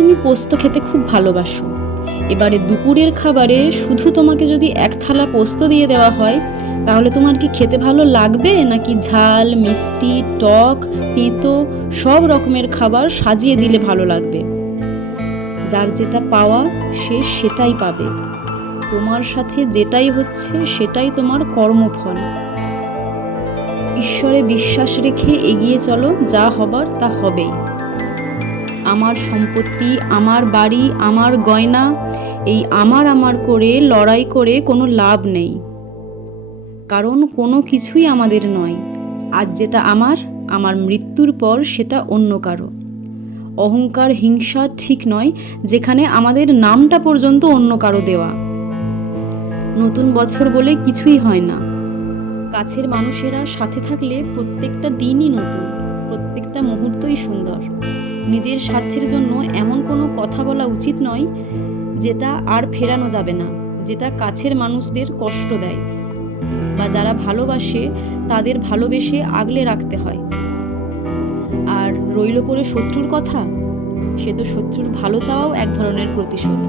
তুমি পোস্ত খেতে খুব ভালোবাসো। এবারে দুপুরের খাবারে শুধু তোমাকে যদি এক থালা পোস্ত দিয়ে দেওয়া হয়, তাহলে তোমার কি খেতে ভালো লাগবে, নাকি ঝাল, মিষ্টি, টক, তেঁতো সব রকমের খাবার সাজিয়ে দিলে ভালো লাগবে? যার যেটা পাওয়া সে সেটাই পাবে। তোমার সাথে যেটাই হচ্ছে সেটাই তোমার কর্মফল। ঈশ্বরে বিশ্বাস রেখে এগিয়ে চলো, যা হবার তা হবেই। আমার সম্পত্তি, আমার বাড়ি, আমার গয়না, এই আমার করে লড়াই করে কোনো লাভ নেই। কারণ কোনো কিছুই আমাদের নয়। আজ যেটা আমার মৃত্যুর পর সেটা অন্য কারো। অহংকার, হিংসা ঠিক নয়, যেখানে আমাদের নামটা পর্যন্ত অন্য কারো দেওয়া। নতুন বছর বলে কিছুই হয় না। কাছের মানুষেরা সাথে থাকলে প্রত্যেকটা দিনই নতুন, প্রত্যেকটা মুহূর্তই সুন্দর। নিজের স্বার্থের জন্য এমন কোনো কথা বলা উচিত নয় যেটা আর ফেরানো যাবে না, যেটা কাছের মানুষদের কষ্ট দেয়, বা যারা ভালোবাসে তাদের ভালোবেসে আগলে রাখতে হয়। আর রইল পড়ে শত্রুর কথা, সে তো শত্রুর ভালো চাওয়াও এক ধরনের প্রতিশোধ।